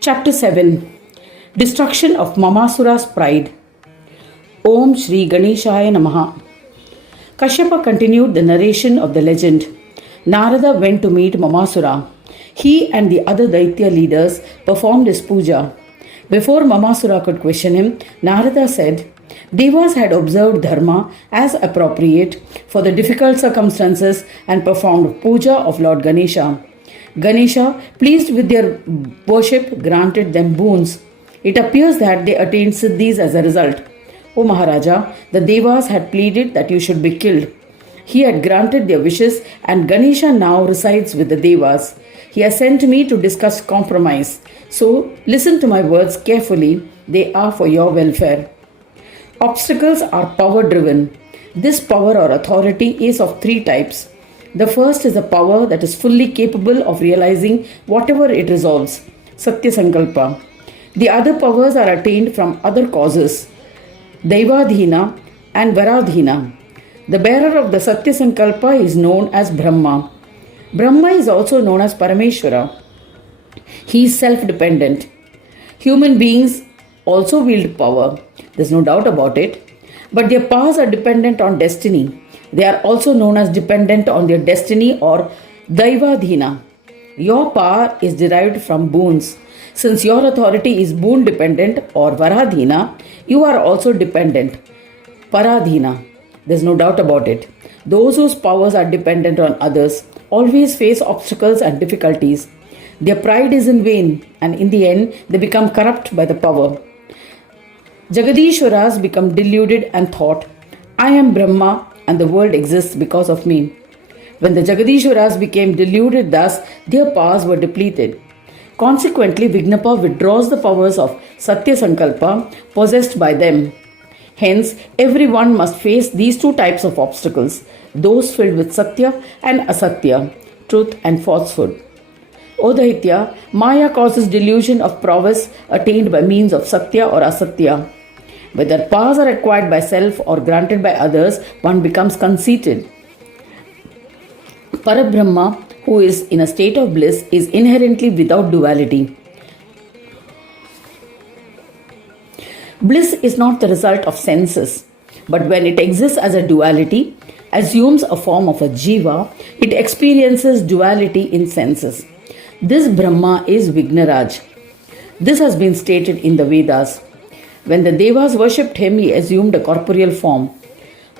Chapter 7. Destruction of Mamasura's Pride. Om Shri Ganeshaya Namaha. Kashyapa continued the narration of the legend. Narada went to meet Mamasura. He and the other Daitya leaders performed his puja. Before Mamasura could question him, Narada said, Devas had observed Dharma as appropriate for the difficult circumstances and performed puja of Lord Ganesha. Ganesha, pleased with their worship, granted them boons. It appears that they attained siddhis as a result. O Maharaja, the Devas had pleaded that you should be killed. He had granted their wishes and Ganesha now resides with the Devas. He has sent me to discuss compromise. So, listen to my words carefully. They are for your welfare. Obstacles are power-driven. This power or authority is of three types. The first is a power that is fully capable of realizing whatever it resolves, Satya Sankalpa. The other powers are attained from other causes, Daivadhina and Varadhina. The bearer of the Satya Sankalpa is known as Brahma. Brahma is also known as Parameshwara. He is self-dependent. Human beings also wield power. There's no doubt about it. But their powers are dependent on destiny. They are also known as dependent on their destiny or Daivadhina. Your power is derived from boons. Since your authority is boon dependent or Varadhina, you are also dependent. Paradhina. There's no doubt about it. Those whose powers are dependent on others always face obstacles and difficulties. Their pride is in vain and in the end they become corrupt by the power. Jagadishwaras become deluded and thought, I am Brahma and the world exists because of me. When the Jagadishwaras became deluded thus, their powers were depleted. Consequently, Vignapa withdraws the powers of Satya Sankalpa possessed by them. Hence, everyone must face these two types of obstacles, those filled with Satya and Asatya, truth and falsehood. O Daitya, Maya causes delusion of prowess attained by means of Satya or Asatya. Whether powers are acquired by self or granted by others, one becomes conceited. Parabrahma, who is in a state of bliss, is inherently without duality. Bliss is not the result of senses, but when it exists as a duality, assumes a form of a jiva, it experiences duality in senses. This Brahma is Vignaraj. This has been stated in the Vedas. When the Devas worshipped him, he assumed a corporeal form.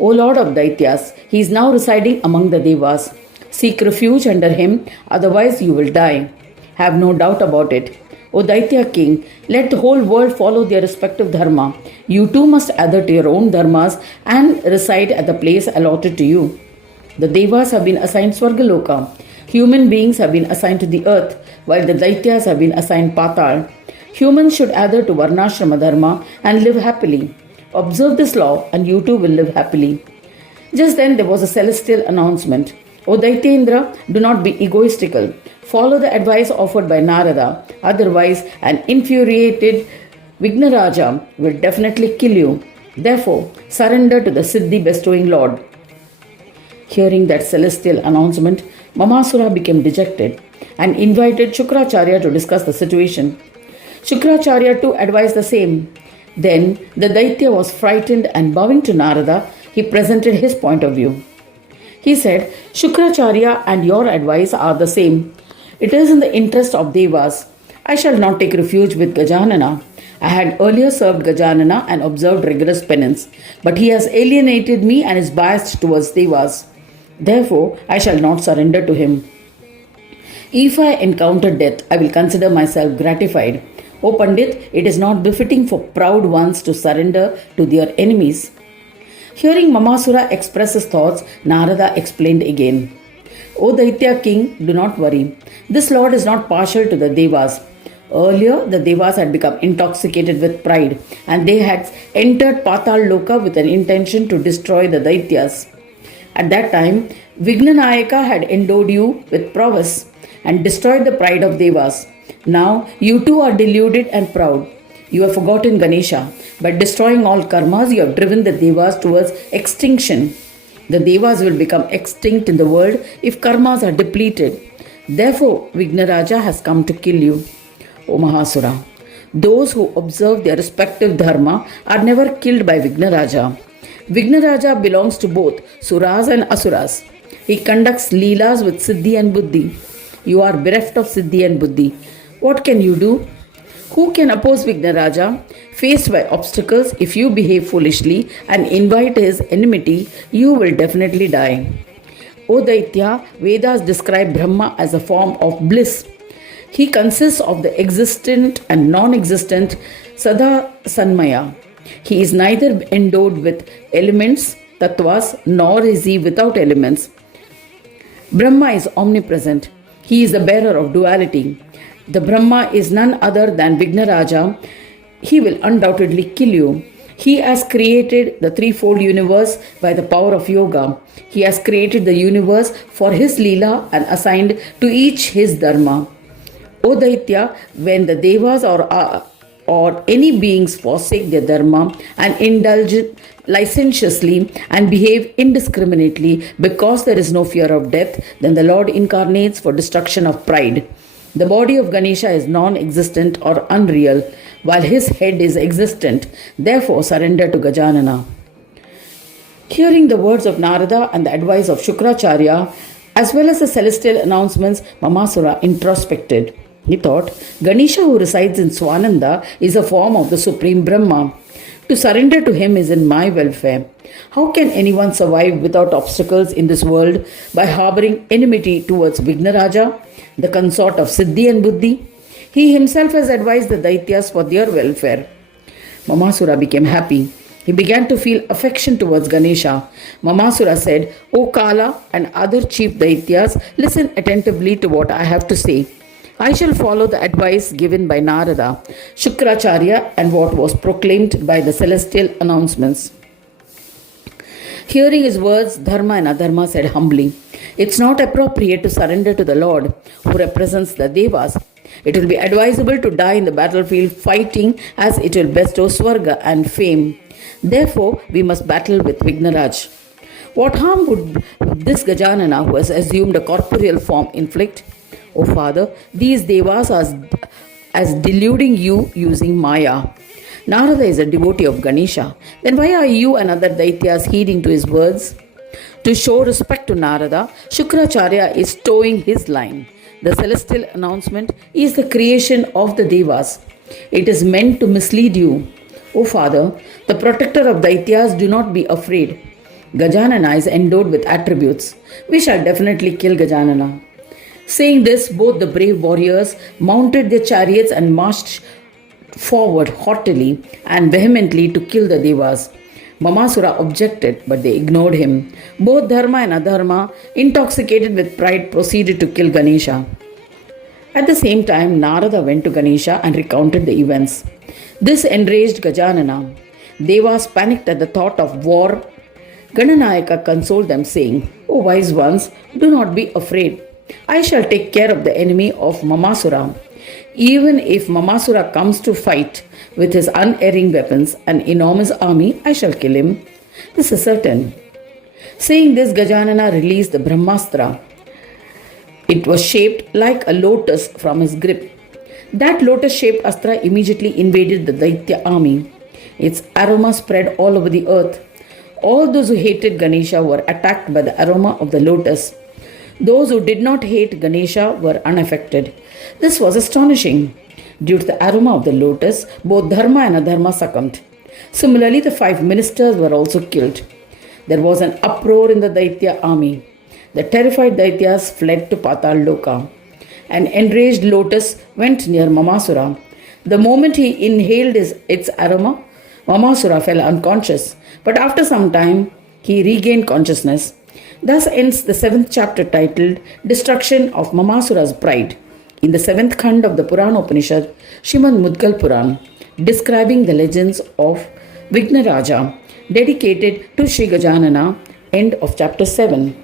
O Lord of Daityas, he is now residing among the Devas. Seek refuge under him, otherwise you will die. Have no doubt about it. O Daitya king, let the whole world follow their respective dharma. You too must adhere to your own dharmas and reside at the place allotted to you. The Devas have been assigned Swargaloka. Human beings have been assigned to the earth, while the Daityas have been assigned Patal. Humans should adhere to Varnashrama Dharma and live happily. Observe this law and you too will live happily. Just then there was a celestial announcement. O Daityendra, do not be egoistical. Follow the advice offered by Narada. Otherwise, an infuriated Vignaraja will definitely kill you. Therefore, surrender to the Siddhi bestowing Lord. Hearing that celestial announcement, Mamasura became dejected and invited Shukracharya to discuss the situation. Shukracharya too advised the same. Then the Daitya was frightened and bowing to Narada, he presented his point of view. He said, Shukracharya and your advice are the same. It is in the interest of Devas. I shall not take refuge with Gajanana. I had earlier served Gajanana and observed rigorous penance, but he has alienated me and is biased towards Devas. Therefore, I shall not surrender to him. If I encounter death, I will consider myself gratified. O Pandit, it is not befitting for proud ones to surrender to their enemies. Hearing Mamasura express his thoughts, Narada explained again. O Daitya king, do not worry. This lord is not partial to the Devas. Earlier, the Devas had become intoxicated with pride and they had entered Patal Loka with an intention to destroy the Daityas. At that time, Vignanayaka had endowed you with prowess and destroyed the pride of Devas. Now, you too are deluded and proud. You have forgotten Ganesha. By destroying all karmas, you have driven the Devas towards extinction. The devas will become extinct in the world if karmas are depleted. Therefore, Vignaraja has come to kill you, O Mahasura. Those who observe their respective dharma are never killed by Vignaraja. Vignaraja belongs to both Suras and Asuras. He conducts leelas with Siddhi and Buddhi. You are bereft of Siddhi and Buddhi. What can you do? Who can oppose Vignaraja? Faced by obstacles, if you behave foolishly and invite his enmity, you will definitely die. O Daitya, Vedas describe Brahma as a form of bliss. He consists of the existent and non-existent Sada Sanmaya. He is neither endowed with elements, tattvas, nor is he without elements. Brahma is omnipresent. He is the bearer of duality. The Brahma is none other than Vignaraja. He will undoubtedly kill you. He has created the threefold universe by the power of yoga. He has created the universe for his Leela and assigned to each his Dharma. O Daitya, when the Devas or any beings forsake their Dharma and indulge licentiously and behave indiscriminately because there is no fear of death, then the Lord incarnates for destruction of pride. The body of Ganesha is non-existent or unreal, while his head is existent. Therefore, surrender to Gajanana. Hearing the words of Narada and the advice of Shukracharya, as well as the celestial announcements, Mamasura introspected. He thought, Ganesha who resides in Swananda is a form of the Supreme Brahma. To surrender to him is in my welfare. How can anyone survive without obstacles in this world by harboring enmity towards Vignaraja, the consort of Siddhi and Buddhi? He himself has advised the Daityas for their welfare. Mamasura became happy. He began to feel affection towards Ganesha. Mamasura said, O Kala and other chief Daityas, listen attentively to what I have to say. I shall follow the advice given by Narada, Shukracharya, and what was proclaimed by the celestial announcements. Hearing his words, Dharma and Adharma said humbly, it's not appropriate to surrender to the Lord who represents the Devas. It will be advisable to die in the battlefield fighting, as it will bestow Swarga and fame. Therefore, we must battle with Vignaraj. What harm would this Gajanana, who has assumed a corporeal form, inflict? O Father, these Devas are as deluding you using Maya. Narada is a devotee of Ganesha. Then why are you and other Daityas heeding to his words? To show respect to Narada, Shukracharya is towing his line. The celestial announcement is the creation of the Devas. It is meant to mislead you. O Father, the protector of Daityas, do not be afraid. Gajanana is endowed with attributes. We shall definitely kill Gajanana. Saying this, both the brave warriors mounted their chariots and marched forward haughtily and vehemently to kill the Devas. Mamasura objected, but they ignored him. Both Dharma and Adharma, intoxicated with pride, proceeded to kill Ganesha. At the same time, Narada went to Ganesha and recounted the events. This enraged Gajanana. Devas panicked at the thought of war. Gananayaka consoled them, saying, O wise ones, do not be afraid. I shall take care of the enemy of Mamasura. Even if Mamasura comes to fight with his unerring weapons, an enormous army, I shall kill him. This is certain. Saying this, Gajanana released the Brahmastra. It was shaped like a lotus from his grip. That lotus-shaped astra immediately invaded the Daitya army. Its aroma spread all over the earth. All those who hated Ganesha were attacked by the aroma of the lotus. Those who did not hate Ganesha were unaffected. This was astonishing. Due to the aroma of the lotus, both Dharma and Adharma succumbed. Similarly, the 5 ministers were also killed. There was an uproar in the Daitya army. The terrified Daityas fled to Patal Loka. An enraged lotus went near Mamasura. The moment he inhaled its aroma, Mamasura fell unconscious. But after some time, he regained consciousness. Thus ends the 7th chapter titled Destruction of Mamasura's Pride in the 7th Khand of the Purana Upanishad, Srimad Mudgal Puran, describing the legends of Vignaraja, dedicated to Sri Gajanana. End of chapter 7.